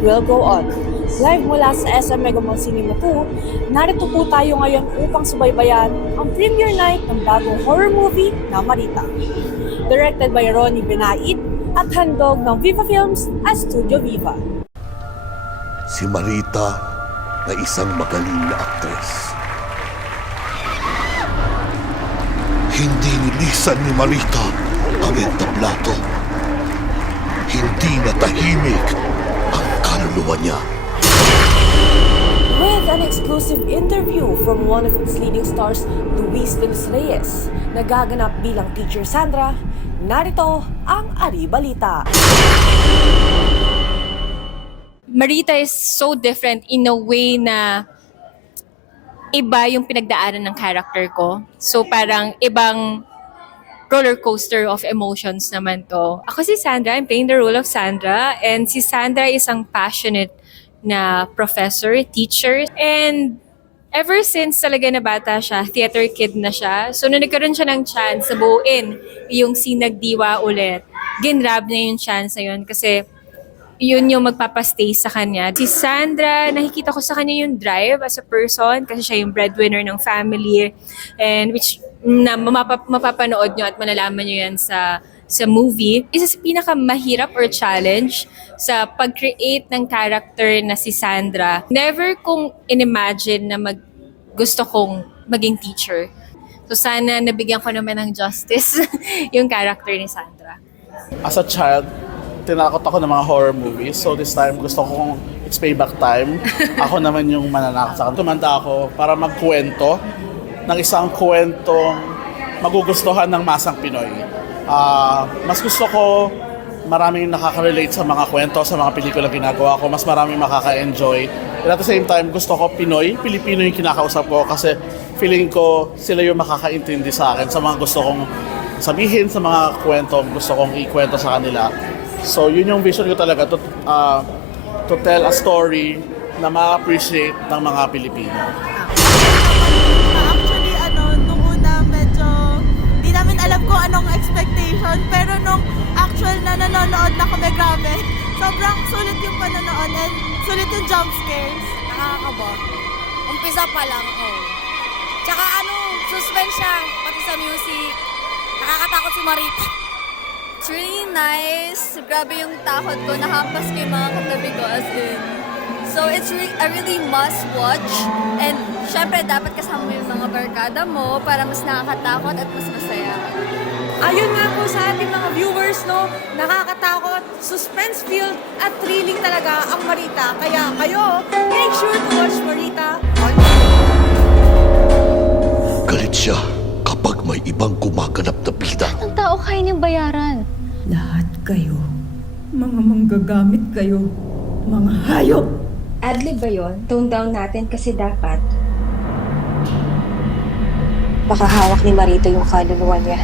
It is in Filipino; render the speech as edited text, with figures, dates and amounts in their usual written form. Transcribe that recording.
will go on. Live mula sa SM Mega Mall Cinema 2, narito po tayo ngayon upang subaybayan ang premiere night ng bagong horror movie na Marita. Directed by Ronnie Benait at handog ng Viva Films at Studio Viva. Si Marita na isang magaling na aktres. Hindi nilisan ni Marita ang entablado. Hindi natahimik ang kaluluwa niya. With an exclusive interview from one of its leading stars, Luis de los Reyes, nagaganap bilang Teacher Sandra, narito ang Ari Balita. Marita is so different in a way na iba yung pinagdaanan ng character ko. So parang ibang roller coaster of emotions naman to. Ako si Sandra, I'm playing the role of Sandra. And si Sandra is isang passionate na professor, teacher. And ever since talaga na bata siya, theater kid na siya. So nung nagkaroon siya ng chance na buuin yung Sinagdiwa ulit, ginrab niya yung chance na yun kasi yun yung magpapastay sa kanya. Si Sandra, nakikita ko sa kanya yung drive as a person kasi siya yung breadwinner ng family and which na mapapanood nyo at malalaman nyo yan sa movie. Isa sa pinakamahirap or challenge sa pag-create ng character na si Sandra. Never kong inimagine na gusto kong maging teacher. So sana nabigyan ko naman ng justice yung character ni Sandra. As a child, tinakot ako ng mga horror movies. So this time, gusto kong it's payback time. Ako naman yung mananakot sa akin. Tumanda ako para magkwento ng isang kwentong magugustuhan ng masang Pinoy. Mas gusto ko maraming nakaka-relate sa mga kwento, sa mga pelikula ginagawa ko. Mas maraming makaka-enjoy. And at the same time, gusto ko Pinoy, Pilipino yung kinakausap ko kasi feeling ko sila yung makakaintindi sa akin sa mga gusto kong sabihin, sa mga kwento gusto kong ikwento sa kanila. So yun yung vision ko talaga to tell a story na ma-appreciate ng mga Pilipino. Actually, nung una medyo di namin alam kung anong expectation, pero nung actual na nanonood na kami, grabe. Sobrang sulit yung panonood and sulit yung jump scares. Nakakaba. Umpisa pa lang, Tsaka suspense siya, pati sa music. Nakakatakot si Marita. It's really nice. Grabe yung takot ko. Nahampas ko yung mga katabi ko as in. So it's a really must watch. And syempre dapat kasama mo yung mga barkada mo para mas nakakatakot at mas masaya. Ayun nga po sa ating mga viewers, no? Nakakatakot, suspense-filled at thrilling talaga ang Marita. Kaya kayo, make sure to watch Marita on Galit siya kapag may ibang gumaganap na bida. Ang tao kaya niyang bayaran. Lahat kayo, mga manggagamit kayo, mga hayop! Adlib ba yun? Tone down natin kasi dapat baka hawak ni Marito yung kaluluwa niya.